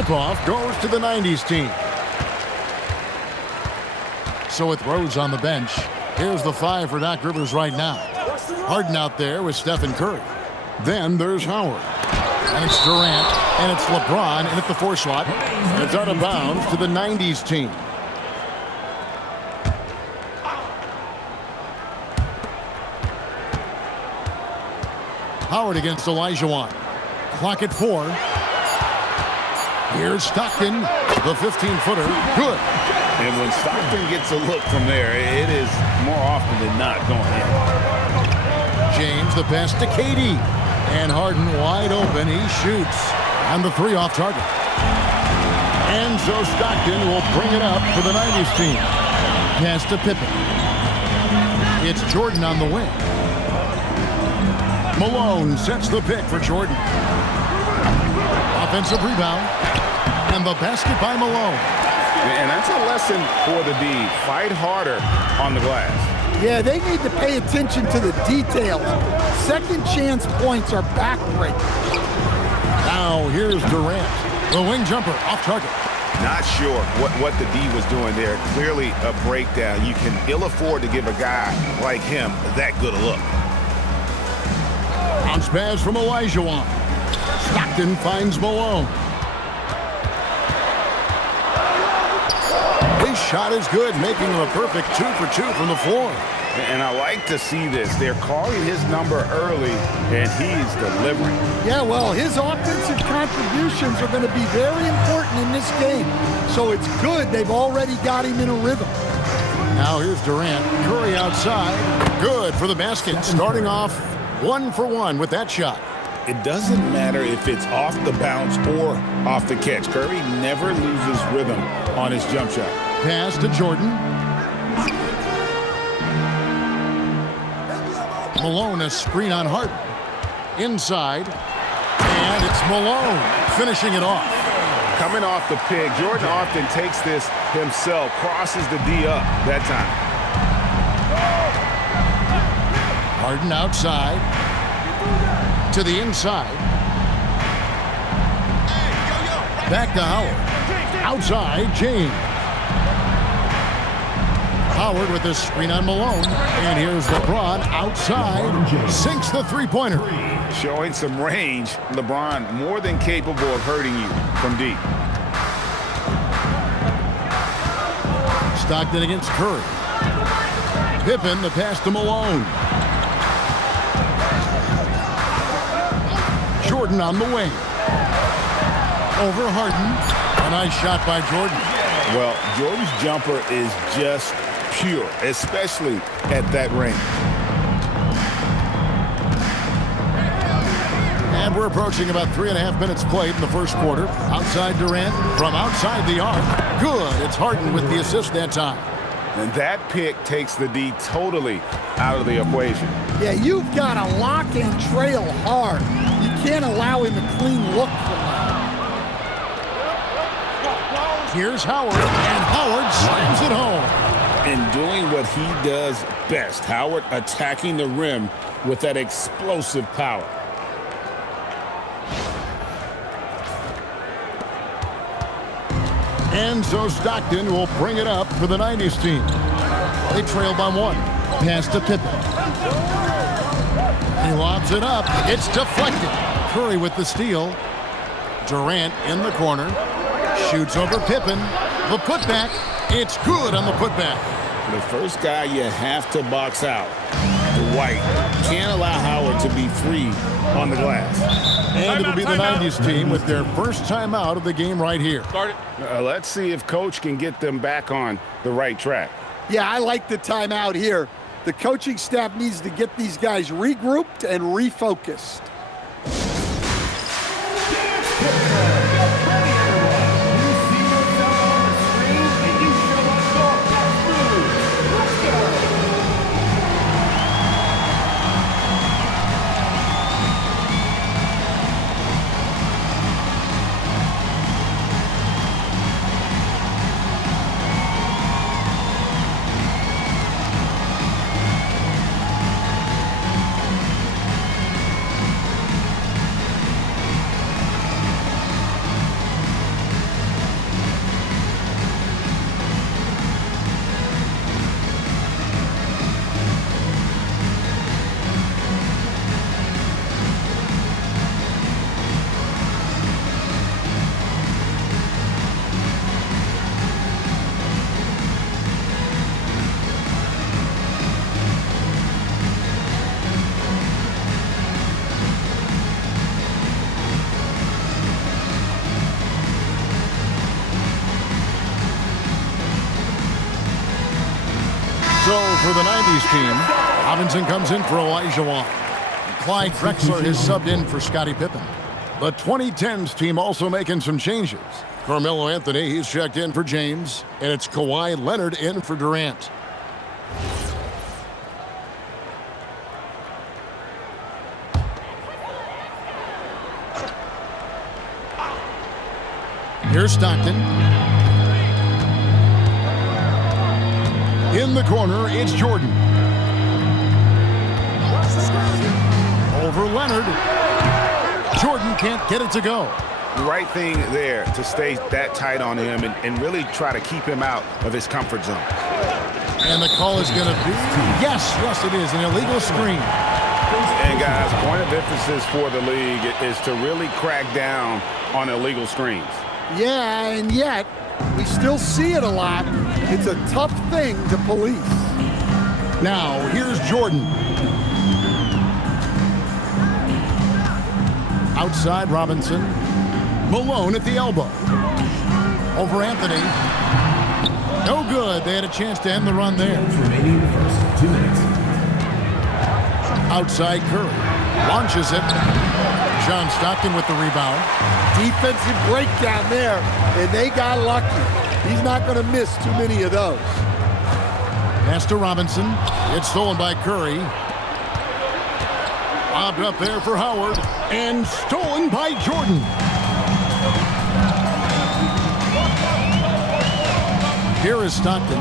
Tip-off goes to the 90s team. So with Rose on the bench, here's the 5 for Doc Rivers right now. Harden out there with Stephen Curry. Then there's Howard. And it's Durant. And it's LeBron in at the 4 slot. And it's out of bounds to the 90s team. Howard against Olajuwon. Clock at 4. Here's Stockton. The 15-footer. Good. And when Stockton gets a look from there, it is more often than not going in. James, the pass to KD. And Harden wide open. He shoots. And the 3 off target. And so Stockton will bring it up for the 90s team. Pass to Pippen. It's Jordan on the wing. Malone sets the pick for Jordan. Offensive rebound. And the basket by Malone. And that's a lesson for the D. Fight harder on the glass. Yeah, they need to pay attention to the details. Second chance points are backbreaking. Now here's Durant. The wing jumper off target. Not sure what the D was doing there. Clearly a breakdown. You can ill afford to give a guy like him that good a look. Bounce pass from Olajuwon. Stockton finds Malone. His shot is good, making him a perfect 2 for 2 from the floor. And I like to see this. They're calling his number early, and he's delivering. Yeah, well, his offensive contributions are going to be very important in this game. So it's good they've already got him in a rhythm. Now here's Durant. Curry outside. Good for the basket. Starting off 1 for 1 with that shot. It doesn't matter if it's off the bounce or off the catch. Curry never loses rhythm on his jump shot. Pass to Jordan. Malone, a screen on Harden. Inside. And it's Malone finishing it off. Coming off the pick, Jordan often takes this himself, crosses the D up that time. Harden outside. To the inside. Back to Howard. Outside, James. Howard with the screen on Malone. And here's LeBron outside. Sinks the three-pointer. Showing some range. LeBron more than capable of hurting you from deep. Stockton against Curry. Pippen, the pass to Malone. Jordan on the wing. Over Harden. A nice shot by Jordan. Well, Jordan's jumper is just pure, especially at that range. And we're approaching about 3.5 minutes played in the first quarter. Outside Durant from outside the arc. Good. It's Harden with the assist that time. And that pick takes the D totally out of the equation. Yeah, you've got to lock and trail hard. You can't allow him a clean look from that. Here's Howard, and Howard slams it home. And doing what he does best, Howard attacking the rim with that explosive power. And so Stockton will bring it up for the 90s team. They trail by 1. Pass to Pippen. He lobs it up. It's deflected. Curry with the steal. Durant in the corner. Shoots over Pippen. The putback. It's good on the putback. The first guy you have to box out, White. Can't allow Howard to be free on the glass. And it'll be the 90s team with their first timeout of the game right here. Let's see if Coach can get them back on the right track. Yeah, I like the timeout here. The coaching staff needs to get these guys regrouped and refocused. So for the 90s team, Robinson comes in for Elijah Wan. Clyde Drexler has subbed in for Scottie Pippen. The 2010s team also making some changes. Carmelo Anthony, he's checked in for James, and it's Kawhi Leonard in for Durant. Here's Stockton. In the corner, it's Jordan. Over Leonard. Jordan can't get it to go. The right thing there to stay that tight on him and really try to keep him out of his comfort zone. And the call is going to be, yes, it is, an illegal screen. And guys, point of emphasis for the league is to really crack down on illegal screens. Yeah, and yet, we still see it a lot. It's a tough thing to police. Now, here's Jordan. Outside Robinson. Malone at the elbow. Over Anthony. No good. They had a chance to end the run there. Remaining in the first 2 minutes. Outside Curry. Launches it. John Stockton with the rebound. Defensive breakdown there, and they got lucky. He's not going to miss too many of those. Pass to Robinson. It's stolen by Curry. Lobbed up there for Howard. And stolen by Jordan. Here is Stockton.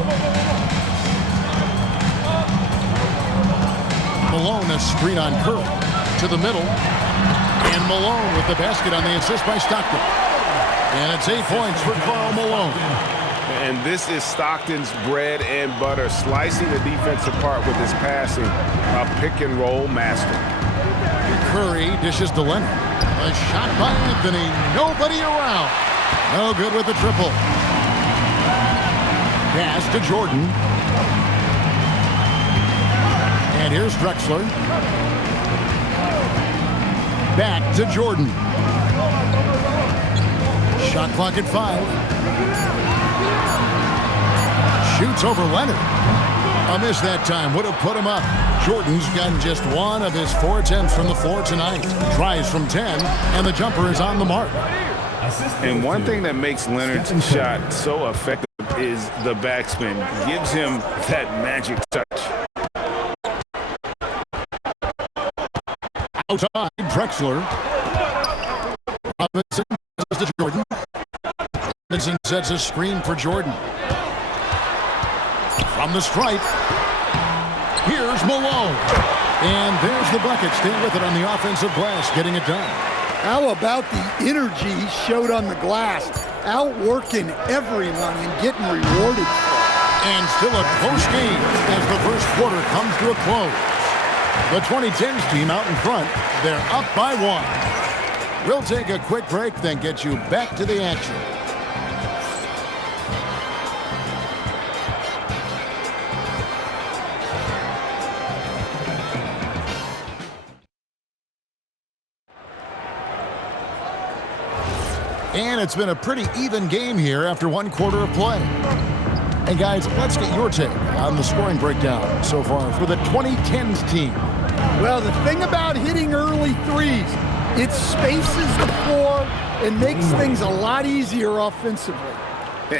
Malone, a screen on Curry. To the middle. And Malone with the basket on the assist by Stockton. And it's 8 points for Karl Malone. And this is Stockton's bread and butter, slicing the defense apart with his passing, a pick-and-roll master. Curry dishes to Leonard. A shot by Anthony. Nobody around. No good with the triple. Pass to Jordan. And here's Drexler. Back to Jordan. Shot clock at 5. Shoots over Leonard. A miss that time. Would have put him up. Jordan's gotten just 1 of his 4 attempts from the floor tonight. Tries from 10, and the jumper is on the mark. And one thing that makes Leonard's shot so effective is the backspin. Gives him that magic touch. Outside, Drexler. Robinson to Jordan. Robinson sets a screen for Jordan. From the stripe, here's Malone. And there's the bucket. Stay with it on the offensive glass, getting it done. How about the energy he showed on the glass? Outworking everyone and getting rewarded. And still a close game as the first quarter comes to a close. The 2010s team out in front. They're up by 1. We'll take a quick break, then get you back to the action. And it's been a pretty even game here after 1 quarter of play. Hey guys, let's get your take on the scoring breakdown so far for the 2010s team. Well, the thing about hitting early threes, it spaces the floor and makes things a lot easier offensively.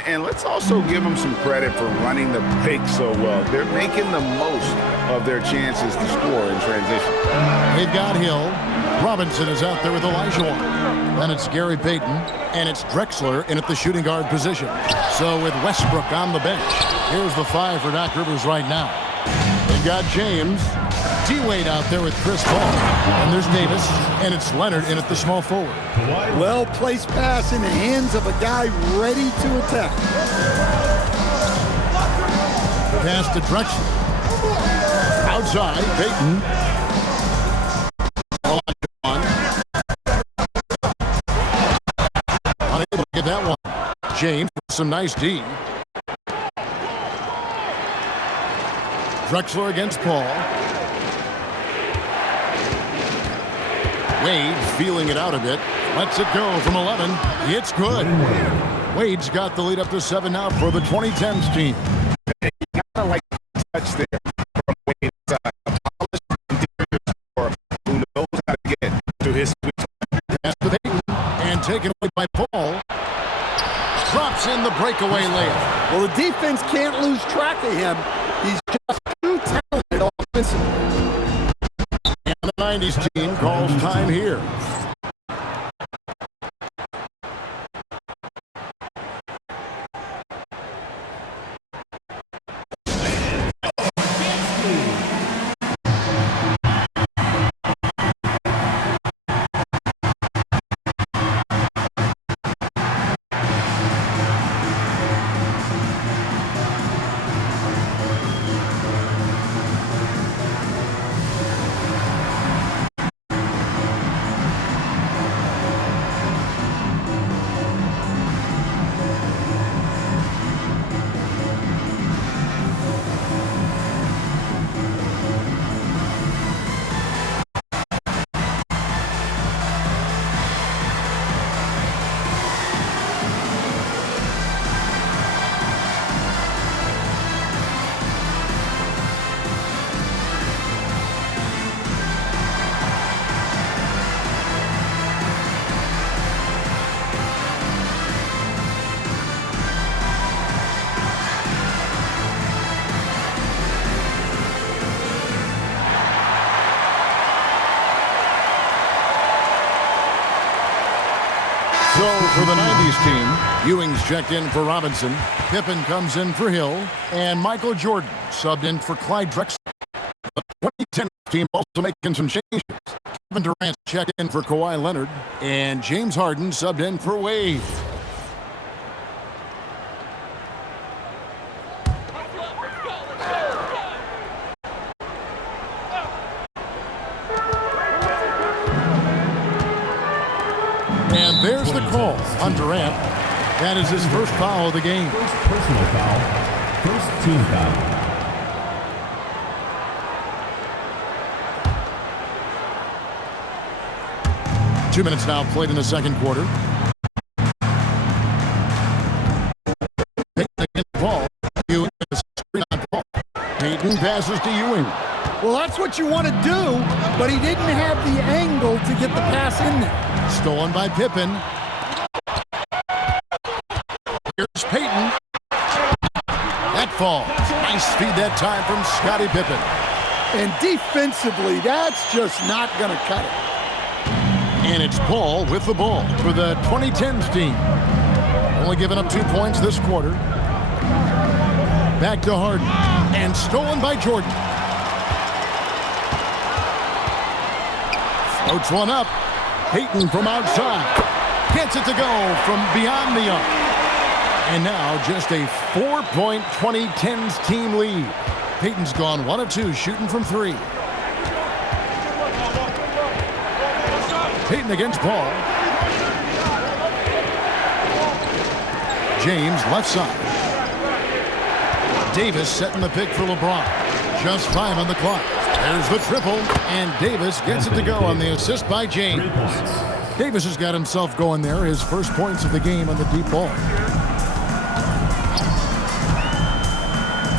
And let's also give them some credit for running the pick so well. They're making the most of their chances to score in transition. They've got Hill. Robinson is out there with Elijah Wan. Then it's Gary Payton, and it's Drexler in at the shooting guard position. So with Westbrook on the bench, here's the 5 for Doc Rivers right now. They've got James. D-Wade out there with Chris Paul. And there's Davis, and it's Leonard in at the small forward. Well-placed pass in the hands of a guy ready to attack. Pass to Drexler. Outside, Payton. Unable to get that one. James with some nice D. Drexler against Paul. Wade feeling it out a bit. Lets it go from 11. It's good. Wade's got the lead up to 7 now for the 2010s team. I like to touch the taken away by Paul. Drops in the breakaway layup. Well, the defense can't lose track of him. He's just too talented offensively. And the 90s team calls time here. So for the 90s team, Ewing's checked in for Robinson. Pippen comes in for Hill. And Michael Jordan subbed in for Clyde Drexler. The 2010 team also making some changes. Kevin Durant checked in for Kawhi Leonard. And James Harden subbed in for Wade. And there's the call on Durant. That is his first foul of the game. First personal foul. First team foul. 2 minutes now played in the second quarter. Payton against Paul. Ewing is on Paul. Payton passes to Ewing. Well, that's what you want to do, but he didn't have the angle to get the pass in there. Stolen by Pippen. Here's Payton. That falls. Nice feed that time from Scottie Pippen. And defensively, that's just not going to cut it. And it's Paul with the ball for the 2010s team. Only giving up 2 points this quarter. Back to Harden. And stolen by Jordan. Floats one up. Payton from outside. Gets it to go from beyond the arc. And now just a 4-point 2010s team lead. Payton's gone 1 of 2 shooting from 3. Payton against Paul. James left side. Davis setting the pick for LeBron. Just 5 on the clock. There's the triple, and Davis gets it to go on the assist by James. Davis has got himself going there, his first points of the game on the deep ball.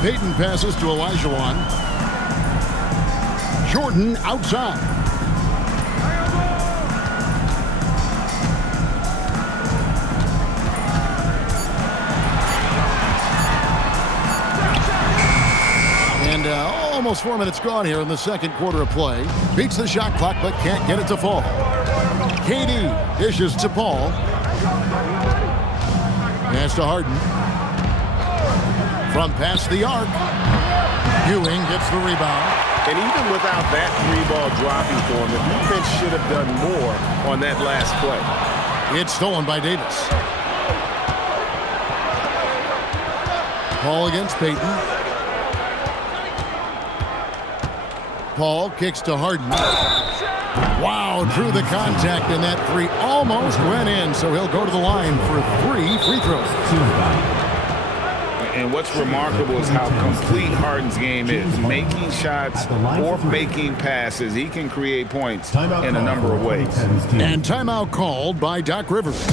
Payton passes to Olajuwon. Jordan outside. And almost 4 minutes gone here in the second quarter of play. Beats the shot clock, but can't get it to fall. KD dishes to Paul. Pass to Harden. From past the arc. Ewing gets the rebound. And even without that 3-ball dropping for him, the defense should have done more on that last play. It's stolen by Davis. Paul against Payton. Paul kicks to Harden. Wow, drew the contact, and that 3 almost went in, so he'll go to the line for 3 free throws. And what's remarkable is how complete Harden's game is. Making shots or making passes. He can create points in a number of ways. And timeout called by Doc Rivers.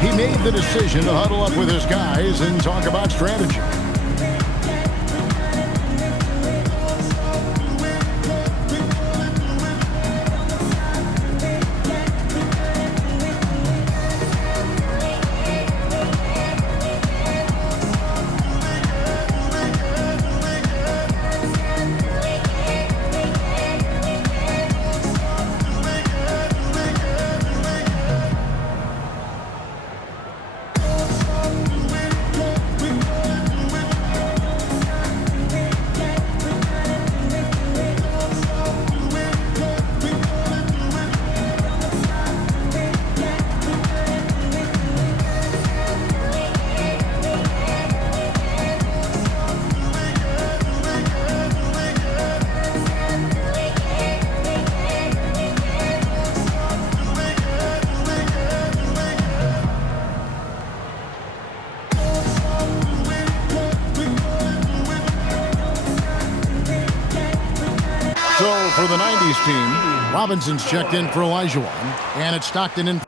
He made the decision to huddle up with his guys and talk about strategy. For the 90s team, Robinson's checked in for Elijah, and it's Stockton in.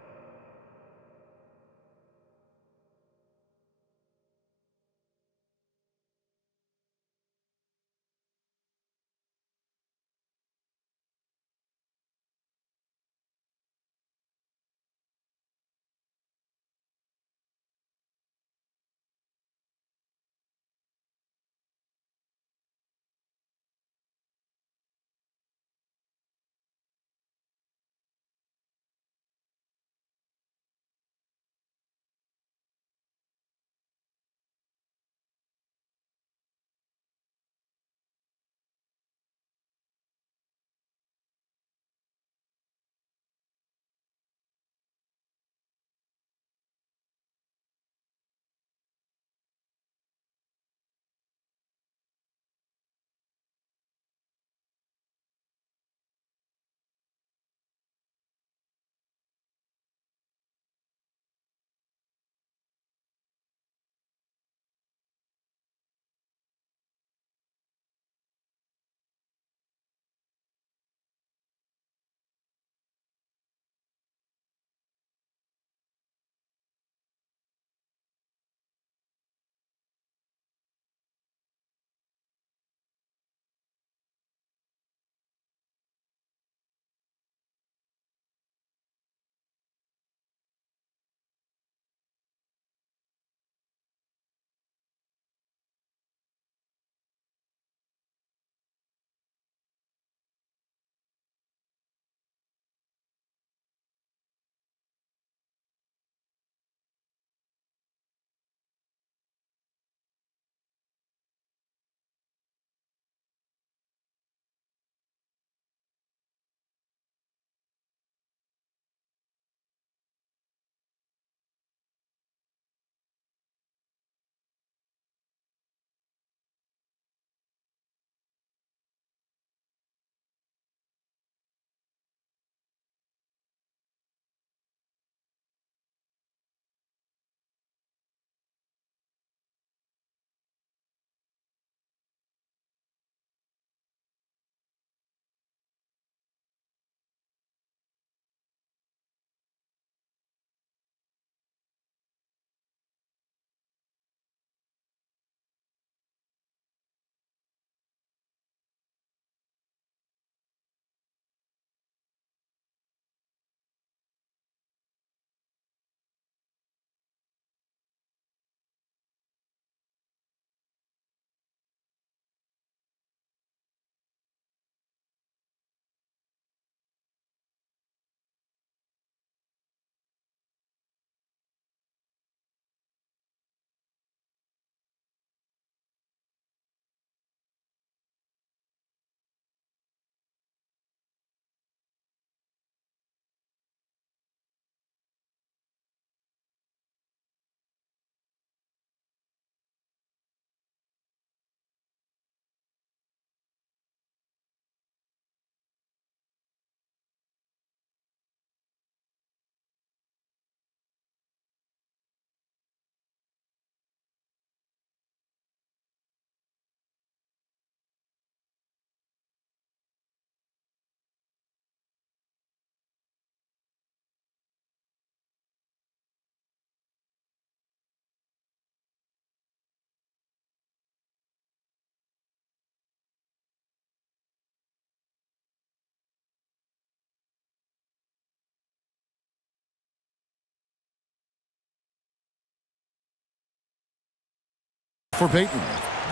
For Peyton.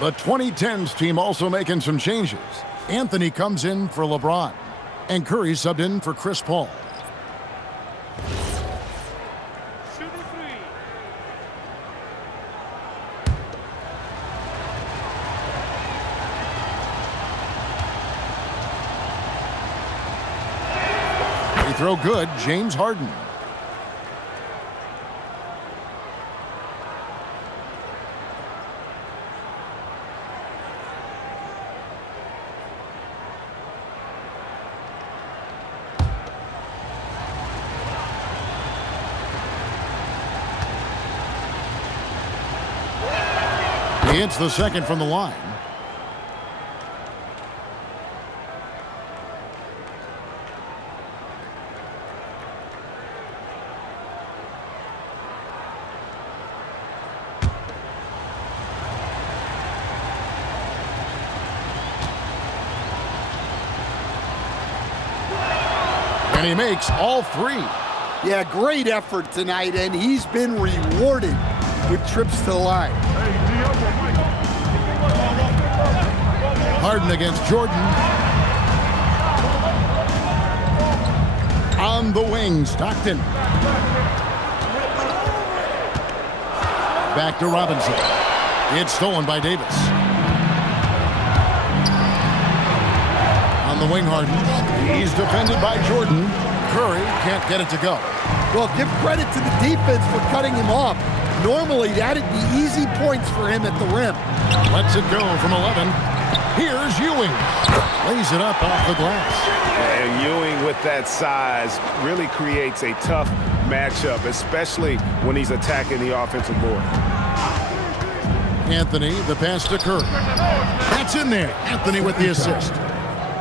The 2010s team also making some changes. Anthony comes in for LeBron, and Curry subbed in for Chris Paul. Free throw good, James Harden. He hits the second from the line. And he makes all three. Yeah, great effort tonight, and he's been rewarded with trips to the line. Harden against Jordan. On the wing, Stockton. Back to Robinson. It's stolen by Davis. On the wing, Harden. He's defended by Jordan. Curry can't get it to go. Well, give credit to the defense for cutting him off. Normally, that'd be easy points for him at the rim. Lets it go from 11. Here's Ewing. Lays it up off the glass. And Ewing with that size really creates a tough matchup, especially when he's attacking the offensive board. Anthony, the pass to Curry. That's in there. Anthony with the assist.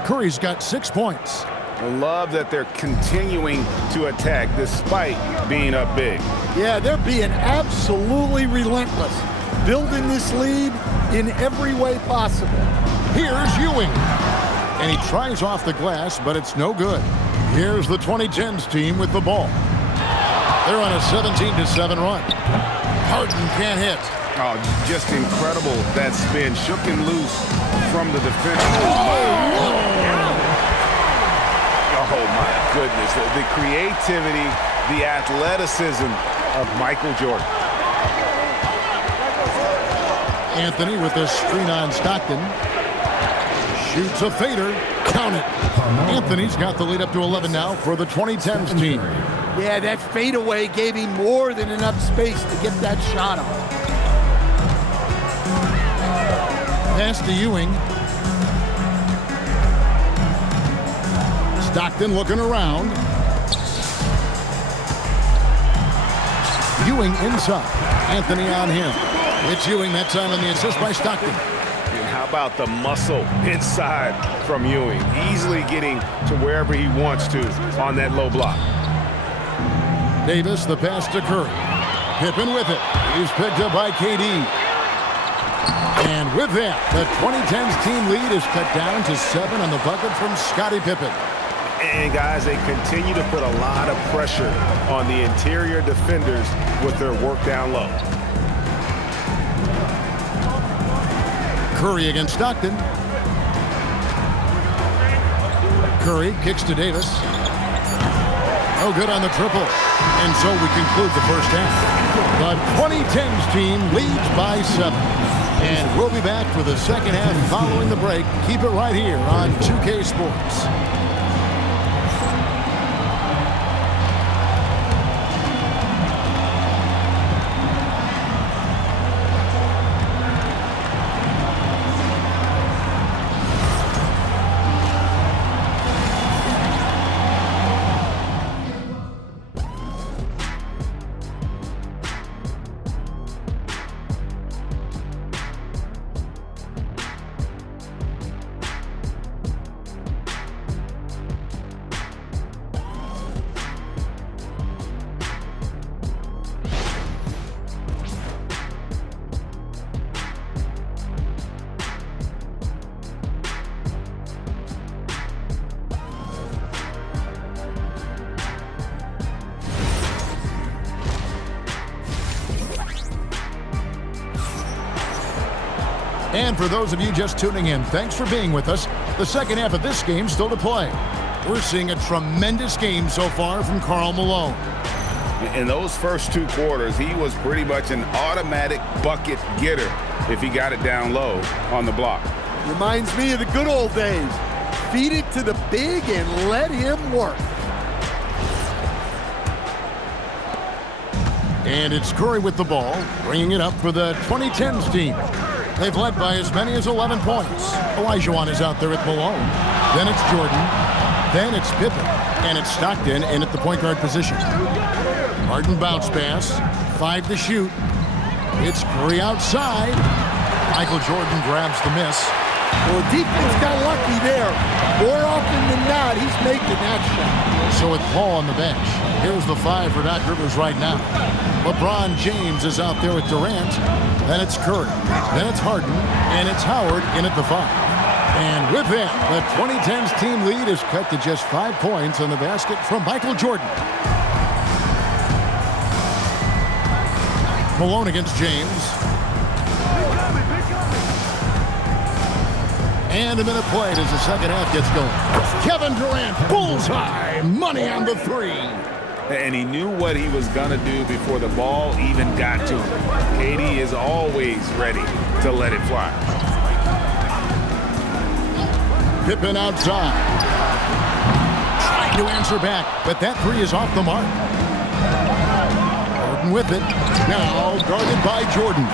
Curry's got 6 points. I love that they're continuing to attack despite being up big. Yeah, they're being absolutely relentless, building this lead in every way possible. Here's Ewing. And he tries off the glass, but it's no good. Here's the 2010s team with the ball. They're on a 17-7 run. Harden can't hit. Oh, just incredible. That spin shook him loose from the defense. Oh, my goodness. The creativity, the athleticism of Michael Jordan. Anthony with the screen on Stockton. Shoots a fader. Count it. Anthony's got the lead up to 11 now for the 2010s team. Yeah, that fadeaway gave him more than enough space to get that shot off. Pass to Ewing. Stockton looking around. Ewing inside. Anthony on him. It's Ewing that time on the assist by Stockton. And how about the muscle inside from Ewing? Easily getting to wherever he wants to on that low block. Davis, the pass to Curry. Pippen with it. He's picked up by KD. And with that, the 2010s team lead is cut down to 7 on the bucket from Scottie Pippen. And guys, they continue to put a lot of pressure on the interior defenders with their work down low. Curry against Stockton. Curry kicks to Davis. No good on the triple. And so we conclude the first half. The 2010s team leads by 7. And we'll be back for the second half following the break. Keep it right here on 2K Sports. And for those of you just tuning in, thanks for being with us. The second half of this game still to play. We're seeing a tremendous game so far from Karl Malone. In those first 2 quarters, he was pretty much an automatic bucket getter if he got it down low on the block. Reminds me of the good old days. Feed it to the big and let him work. And it's Curry with the ball, bringing it up for the 2010s team. They've led by as many as 11 points. Olajuwon is out there at Malone. Then it's Jordan. Then it's Pippen. And it's Stockton in at the point guard position. Harden bounce pass. 5 to shoot. It's Curry outside. Michael Jordan grabs the miss. Well, defense got lucky there. More often than not, he's making that shot. So with Paul on the bench, here's the 5 for Doc Rivers right now. LeBron James is out there with Durant. Then it's Curry. Then it's Harden. And it's Howard in at the 5. And with that, the 2010's team lead is cut to just 5 points on the basket from Michael Jordan. Malone against James. And a minute played as the second half gets going. Kevin Durant, bullseye, money on the three. And he knew what he was going to do before the ball even got to him. KD is always ready to let it fly. Pippen outside. Trying to answer back, but that three is off the mark. Jordan with it. Now guarded by Jordan.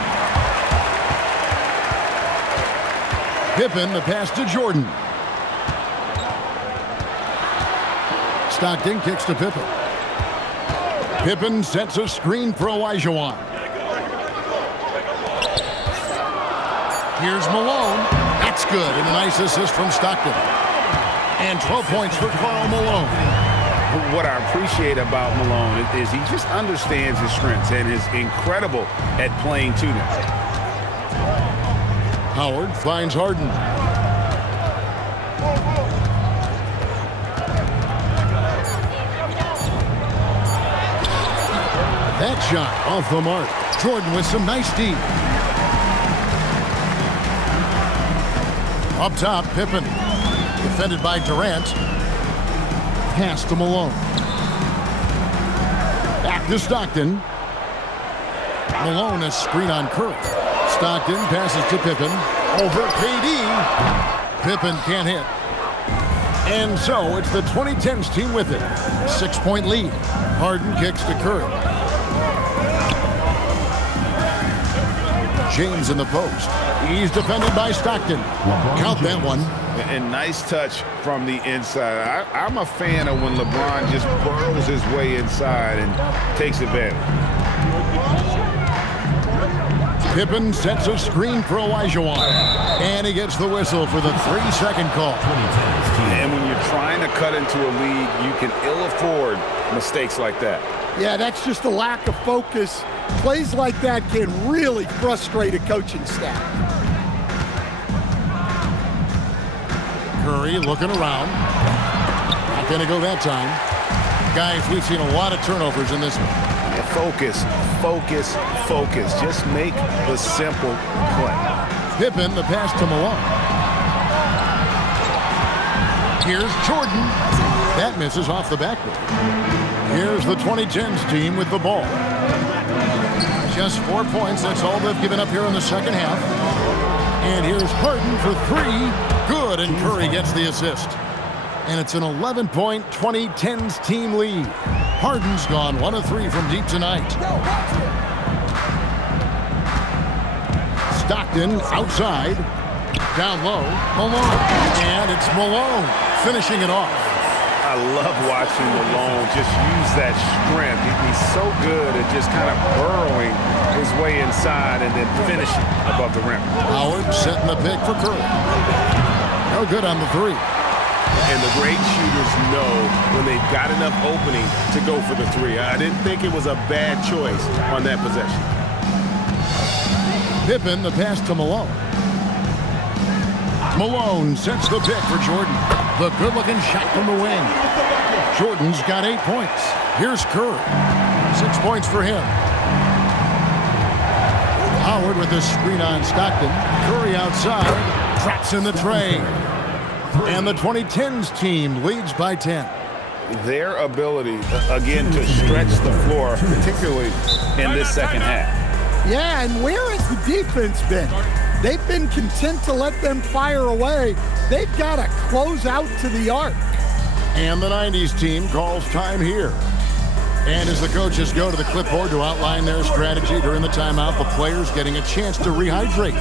Pippen, the pass to Jordan. Stockton kicks to Pippen. Pippen sets a screen for Olajuwon. Here's Malone. That's good. And a nice assist from Stockton. And 12 points for Karl Malone. What I appreciate about Malone is he just understands his strengths and is incredible at playing to them. Howard finds Harden. That shot off the mark. Jordan with some nice D. Up top, Pippen. Defended by Durant. Pass to Malone. Back to Stockton. Malone, a screen on Curry. Stockton passes to Pippen. Over KD. Pippen can't hit. And so it's the 2010's team with it. 6-point lead. Harden kicks to Curry. James in the post. He's defended by Stockton. Count that one. And nice touch from the inside. I'm a fan of when LeBron just burrows his way inside and takes advantage. Pippen sets a screen for Olajuwon. And he gets the whistle for the 3-second call. And when you're trying to cut into a lead, you can ill afford mistakes like that. Yeah, that's just a lack of focus. Plays like that can really frustrate a coaching staff. Curry looking around. Not going to go that time. Guys, we've seen a lot of turnovers in this one. Yeah, focus, focus, focus. Just make the simple play. Pippen, the pass to Malone. Here's Jordan. That misses off the backboard. Here's the 2010's team with the ball. Just 4 points. That's all they've given up here in the second half. And here's Harden for 3. Good, and Curry gets the assist. And it's an 11-point 2010's team lead. Harden's gone 1 of 3 from deep tonight. Stockton outside. Down low. Malone. And it's Malone finishing it off. I love watching Malone just use that strength. He's so good at just kind of burrowing his way inside and then finishing above the rim. Howard setting the pick for Curry. No good on the 3. And the great shooters know when they've got enough opening to go for the 3. I didn't think it was a bad choice on that possession. Pippen, the pass to Malone. Malone sets the pick for Jordan. The good-looking shot from the wing. Jordan's got 8 points. Here's Curry. 6 points for him. Howard with the screen on Stockton. Curry outside. Traps in the tray. And the 2010's team leads by 10. Their ability, again, to stretch the floor, particularly in this second half. Yeah, and where has the defense been? They've been content to let them fire away. They've got to close out to the arc. And the 90s team calls time here. And as the coaches go to the clipboard to outline their strategy during the timeout, the players getting a chance to rehydrate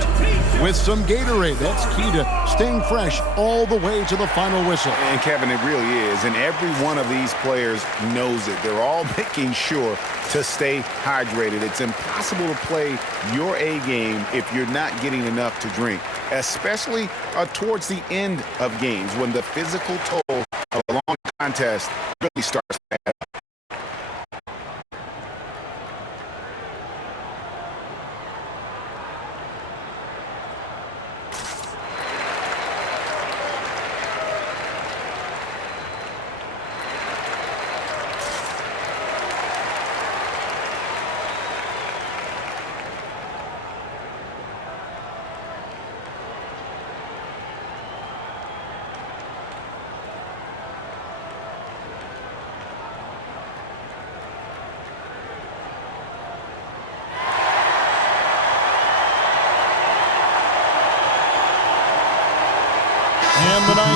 with some Gatorade. That's key to staying fresh all the way to the final whistle. And Kevin, it really is. And every one of these players knows it. They're all making sure to stay hydrated. It's impossible to play your A game if you're not getting enough to drink, especially towards the end of games when the physical toll of a long contest really starts to add up.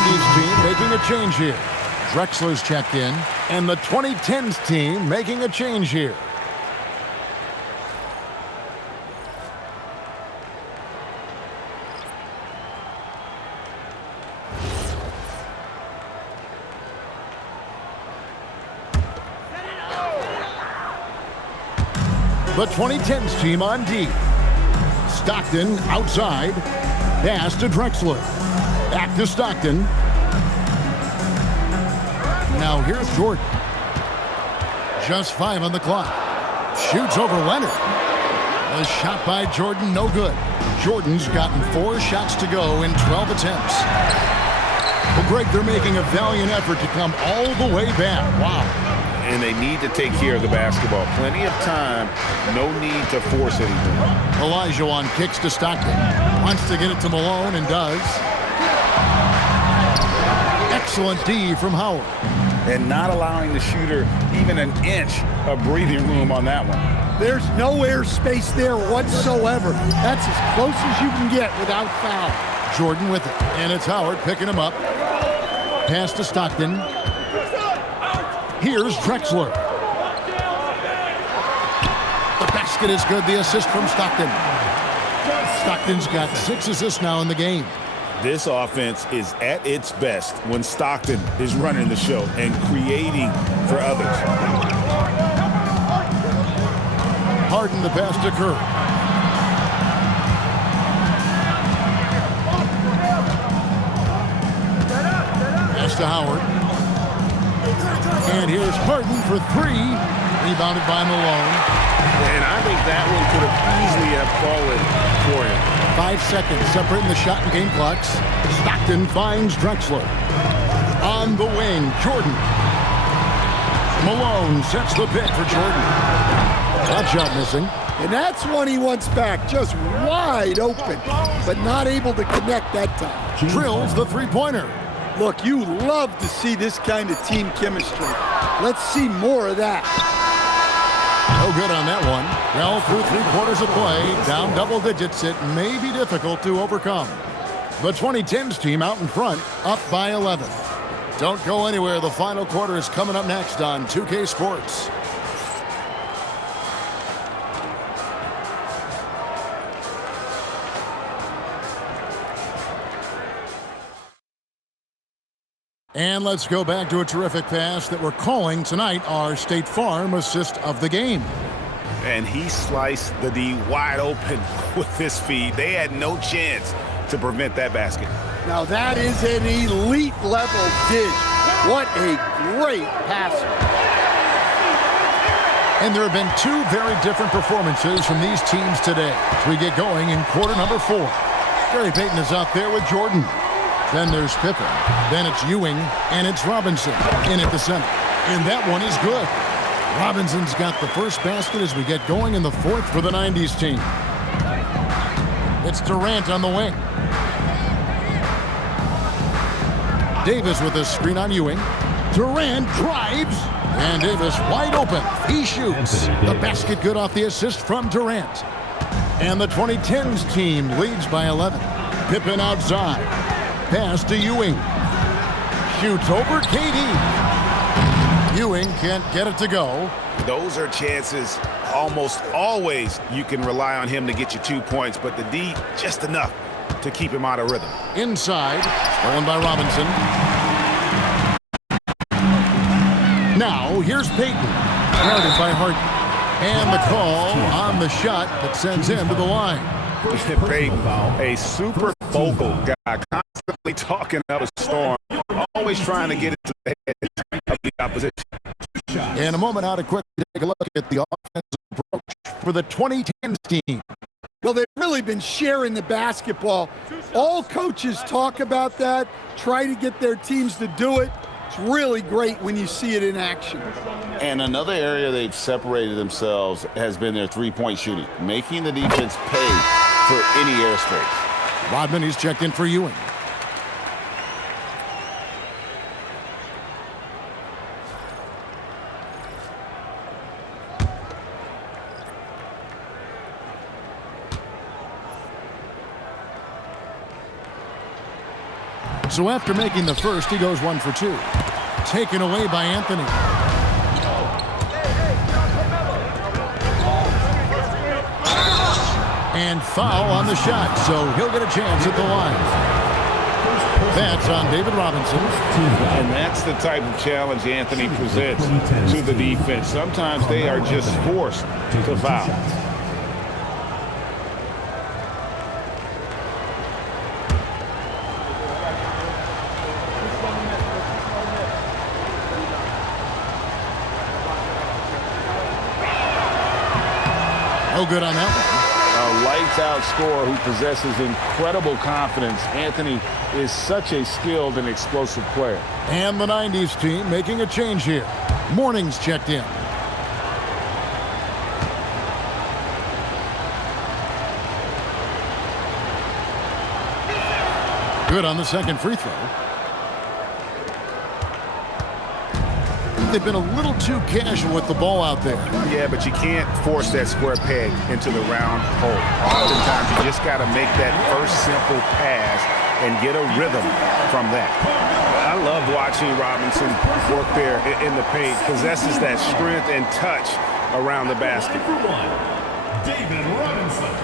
90s team making a change here. Drexler's checked in, and the 2010s team making a change here. The 2010s team on D. Stockton outside. Pass to Drexler. Back to Stockton. Now here's Jordan. Just 5 on the clock. Shoots over Leonard. A shot by Jordan, no good. Jordan's gotten 4 shots to go in 12 attempts. Well, Greg, they're making a valiant effort to come all the way back. Wow. And they need to take care of the basketball. Plenty of time. No need to force anything. Olajuwon kicks to Stockton. Wants to get it to Malone and does. Excellent D from Howard. And not allowing the shooter even an inch of breathing room on that one. There's no air space there whatsoever. That's as close as you can get without foul. Jordan with it. And it's Howard picking him up. Pass to Stockton. Here's Drexler. The basket is good. The assist from Stockton. Stockton's got 6 assists now in the game. This offense is at its best when Stockton is running the show and creating for others. Harden the pass to Curry. Pass to Howard. And here's Harden for 3. Rebounded by Malone. And I think that one could have easily have fallen for him. 5 seconds separating the shot and game clocks. Stockton finds Drexler. On the wing, Jordan. Malone sets the pick for Jordan. That shot missing. And that's one he wants back, just wide open, but not able to connect that time. Drills the three-pointer. Look, you love to see this kind of team chemistry. Let's see more of that. No good on that one. Well, through 3/4 of play, down double digits, it may be difficult to overcome. The 2010s team out in front, up by 11. Don't go anywhere. The final quarter is coming up next on 2K Sports. And let's go back to a terrific pass that we're calling tonight our State Farm assist of the game. And he sliced the D wide open with his feed. They had no chance to prevent that basket. Now that is an elite level dish. What a great passer. And there have been 2 very different performances from these teams today as we get going in quarter number 4. Gary Payton is out there with Jordan. Then there's Pippen. Then it's Ewing, and it's Robinson in at the center. And that one is good. Robinson's got the first basket as we get going in the 4th for the 90s team. It's Durant on the wing. Davis with a screen on Ewing. Durant drives, and Davis wide open. He shoots. The basket good off the assist from Durant. And the 2010s team leads by 11. Pippen outside. Pass to Ewing. Shoots over KD. Ewing can't get it to go. Those are chances almost always you can rely on him to get you 2 points, but the D just enough to keep him out of rhythm. Inside, stolen by Robinson. Now here's Payton. Guarded by Harden. And the call on the shot that sends him to the line. Payton, a super vocal guy, constantly talking up a storm, always trying to get it to the head of the opposition. In a moment, now to quickly take a look at the offensive approach for the 2010s team. Well, they've really been sharing the basketball. All coaches talk about that, try to get their teams to do it. It's really great when you see it in action. And another area they've separated themselves has been their three-point shooting, making the defense pay for any airspace. Rodman, he's checked in for Ewing. So after making the first, he goes 1 for 2. Taken away by Anthony. And foul on the shot, so he'll get a chance at the line. That's on David Robinson. And that's the type of challenge Anthony presents to the defense. Sometimes they are just forced to foul. No good on that one. A lights-out scorer who possesses incredible confidence. Anthony is such a skilled and explosive player. And the 90s team making a change here. Morning's checked in. Good on the second free throw. They've been a little too casual with the ball out there. Yeah, but you can't force that square peg into the round hole. Oftentimes, you just got to make that first simple pass and get a rhythm from that. I love watching Robinson work there in the paint. Possesses that strength and touch around the basket. David Robinson.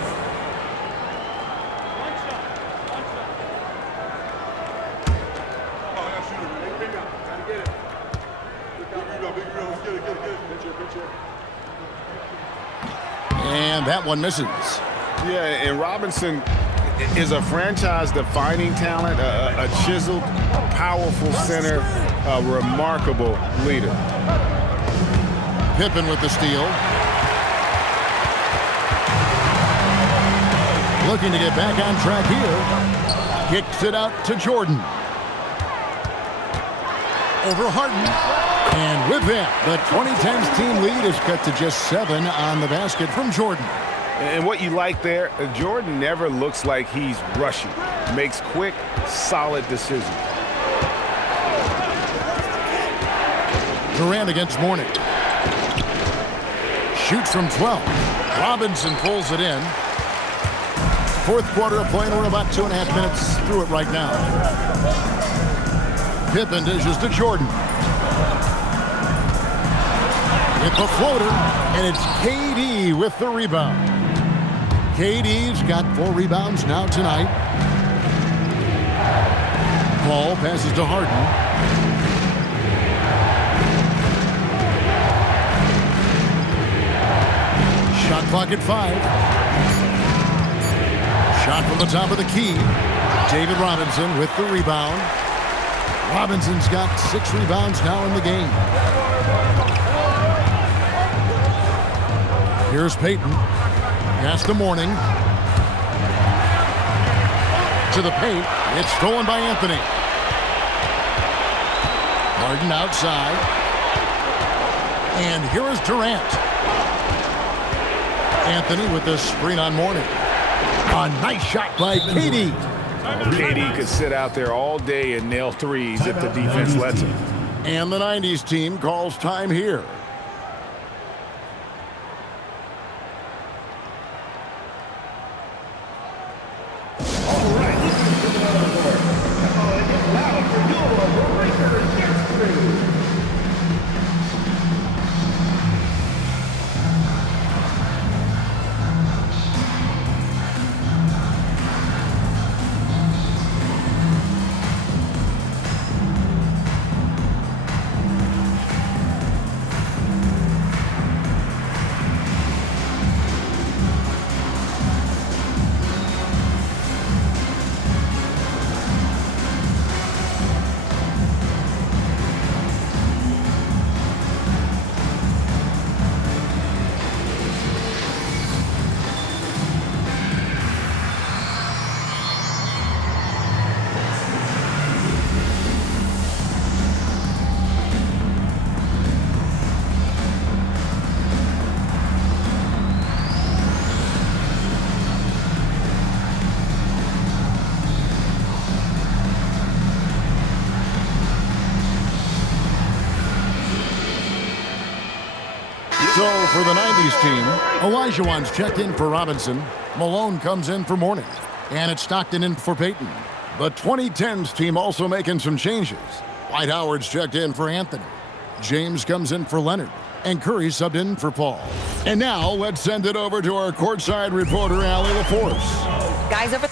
And that one misses. Yeah, and Robinson is a franchise-defining talent, a chiseled, powerful center, a remarkable leader. Pippen with the steal. Looking to get back on track here. Kicks it out to Jordan. Over Harden. And with that, the 2010s team lead is cut to just 7 on the basket from Jordan. And what you like there, Jordan never looks like he's rushing. Makes quick, solid decisions. Durant against Mourning. Shoots from 12. Robinson pulls it in. Fourth quarter of play, and we're about 2.5 minutes through it right now. Pippen dishes to Jordan. It's a floater, and it's KD with the rebound. KD's got 4 rebounds now tonight. Ball passes to Harden. Shot clock at 5. Shot from the top of the key. David Robinson with the rebound. Robinson's got 6 rebounds now in the game. Here's Payton. Pass to Mourning. To the paint. It's stolen by Anthony. Harden outside. And here is Durant. Anthony with the screen on Mourning. A nice shot by KD. KD could sit out there all day and nail threes if the defense lets him. And the 90s team calls time here. So for the 90s team, Olajuwon's checked in for Robinson. Malone comes in for Mourning. And it's Stockton in for Payton. The 2010s team also making some changes. Dwight Howard's checked in for Anthony. James comes in for Leonard. And Curry subbed in for Paul. And now let's send it over to our courtside reporter, Allie LaForce. Guys, over.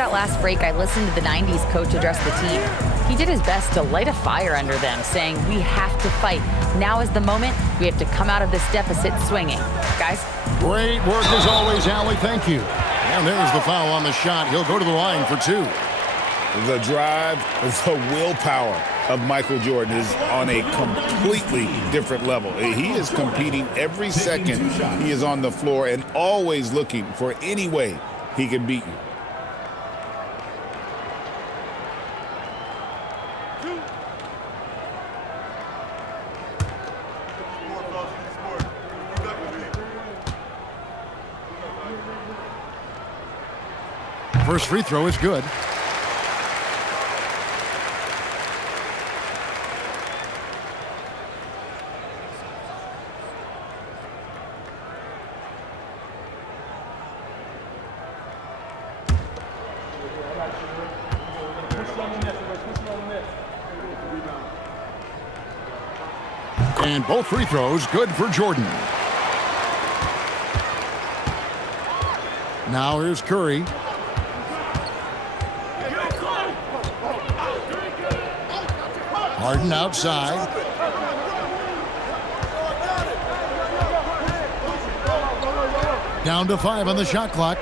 That last break, I listened to the 90s coach address the team. He did his best to light a fire under them, saying, we have to fight. Now is the moment. We have to come out of this deficit swinging. Guys? Great work as always, Allie. Thank you. And there's the foul on the shot. He'll go to the line for two. The drive, the willpower of Michael Jordan is on a completely different level. He is competing every second he is on the floor and always looking for any way he can beat you. First free throw is good. And both free throws good for Jordan. Now here's Curry. Harden outside. Down to 5 on the shot clock.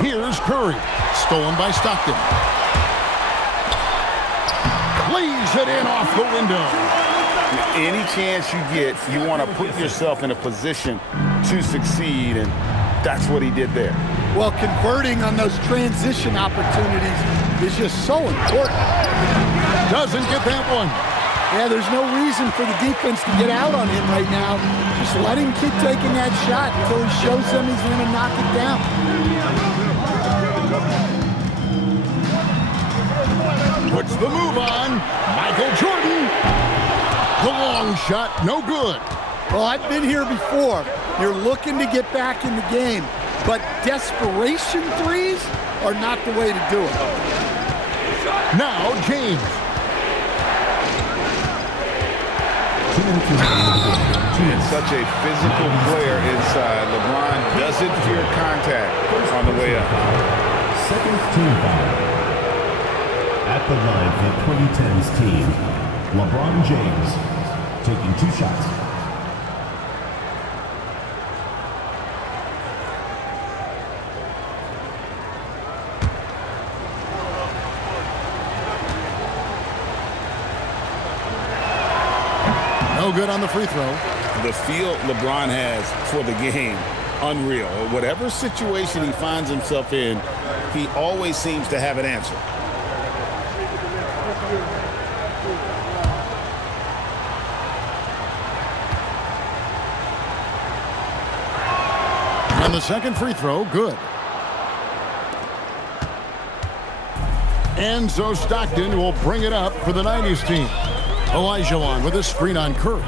Here's Curry. Stolen by Stockton. Lays it in off the window. Any chance you get, you want to put yourself in a position to succeed, and that's what he did there. Well, converting on those transition opportunities is just so important. Doesn't get that one. Yeah, there's no reason for the defense to get out on him right now. Just let him keep taking that shot until he shows them he's going to knock it down. Puts the move on. Michael Jordan. The long shot, no good. Well, I've been here before. You're looking to get back in the game, but desperation threes are not the way to do it. Now James. And such a physical player inside. LeBron doesn't fear contact on the way up. Second team foul. At the line for the 2010s team, LeBron James taking 2 shots. No good on the free throw. The feel LeBron has for the game, unreal. Whatever situation he finds himself in, he always seems to have an answer. And the second free throw, good. And so Stockton will bring it up for the 90s team. Olajuwon with a screen on Curry.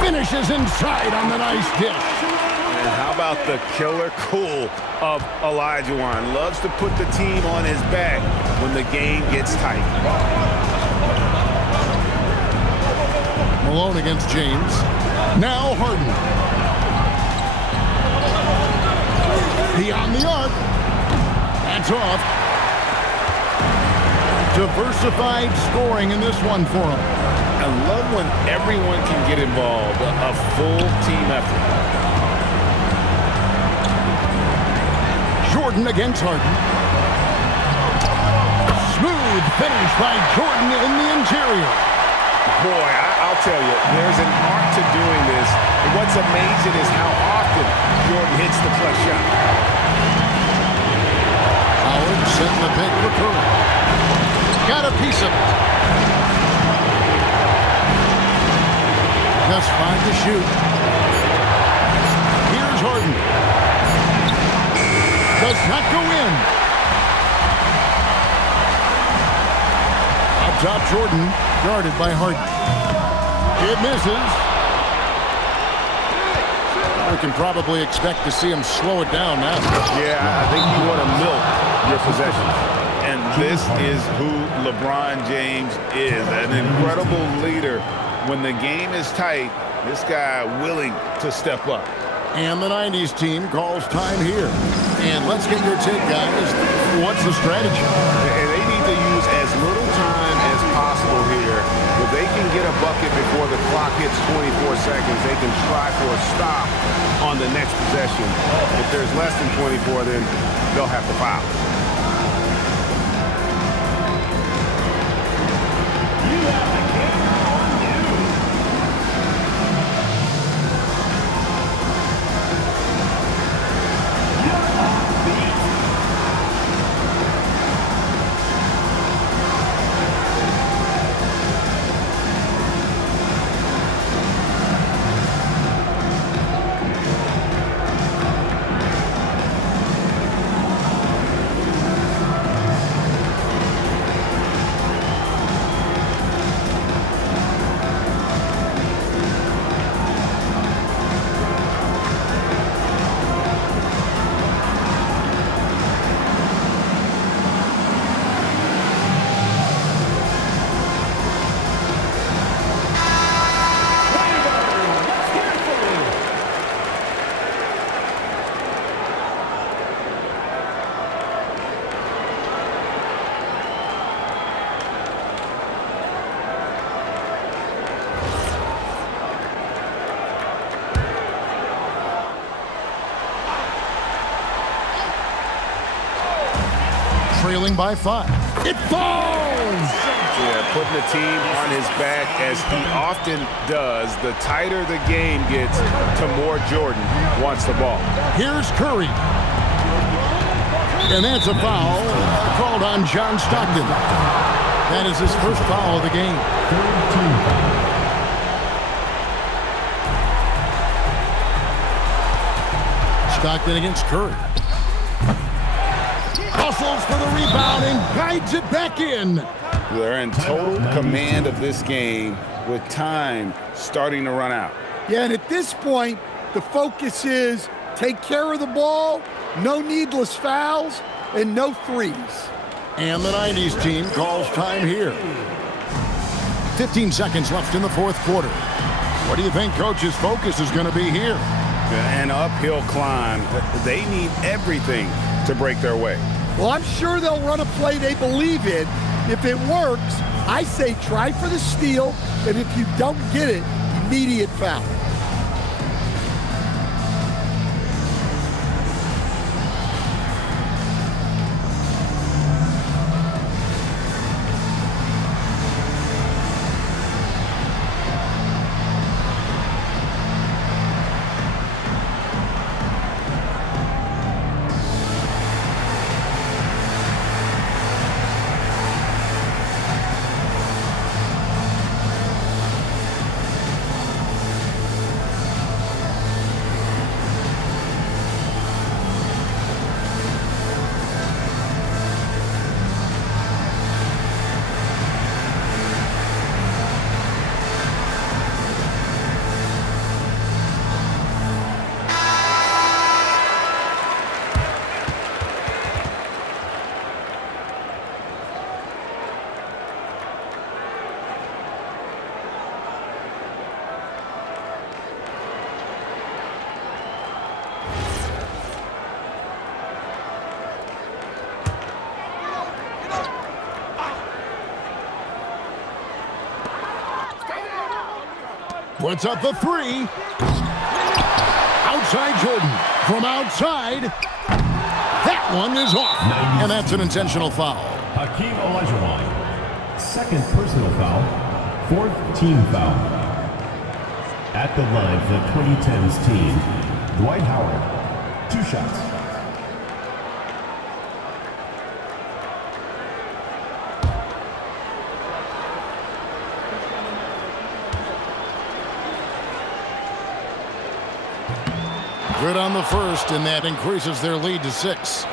Finishes inside on the nice dish. And how about the killer cool of Olajuwon? Loves to put the team on his back when the game gets tight. Malone against James. Now Harden. Beyond the arc. That's off. Diversified scoring in this one for him. I love when everyone can get involved, a full team effort. Jordan against Harden. Smooth finish by Jordan in the interior. Boy, I'll tell you, there's an art to doing this. What's amazing is how often Jordan hits the clutch shot. Howard setting the pick for Curry. Got a piece of it. Just 5 to shoot. Here's Harden. Does not go in. Up top, Jordan, guarded by Harden. It misses. We can probably expect to see him slow it down now. Yeah, I think you want to milk your possessions. And this is who LeBron James is, an incredible leader. When the game is tight, this guy willing to step up. And the 90s team calls time here. And let's get your take, guys. What's the strategy? And they need to use as little time as possible here. If they can get a bucket before the clock hits 24 seconds, they can try for a stop on the next possession. If there's less than 24, then they'll have to foul. trailing by 5. It falls! Yeah, putting the team on his back as he often does. The tighter the game gets, the more Jordan wants the ball. Here's Curry. And that's a foul called on John Stockton. That is his first foul of the game. Stockton against Curry. Hustles for the rebound and guides it back in. They're in total command of this game with time starting to run out. Yeah, and at this point, the focus is take care of the ball, no needless fouls, and no threes. And the 90s team calls time here. 15 seconds left in the fourth quarter. What do you think Coach's focus is going to be here? An uphill climb. They need everything to break their way. Well, I'm sure they'll run a play they believe in. If it works, I say try for the steal, and if you don't get it, immediate foul. Puts up the three. Outside Jordan. From outside. That one is off. And that's an intentional foul. Hakeem Olajuwon. Second personal foul. Fourth team foul. At the line for the 2010s team, Dwight Howard. 2 shots. Good on the first, and that increases their lead to 6.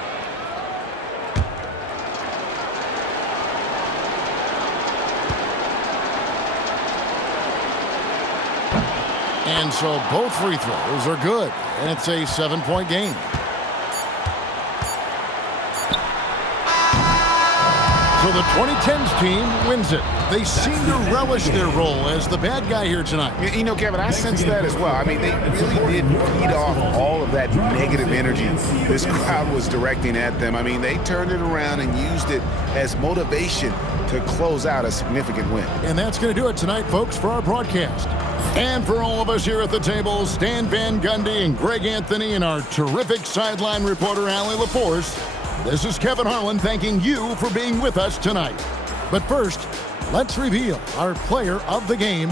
And so both free throws are good, and it's a 7-point game. So the 2010s team wins it. They seem to relish their role as the bad guy here tonight. You know, Kevin, I sense that as well. I mean, they really did feed off all of that negative energy this crowd was directing at them. I mean, they turned it around and used it as motivation to close out a significant win. And that's going to do it tonight, folks, for our broadcast. And for all of us here at the table, Stan Van Gundy and Greg Anthony and our terrific sideline reporter, Allie LaForce, this is Kevin Harlan thanking you for being with us tonight. But first, let's reveal our player of the game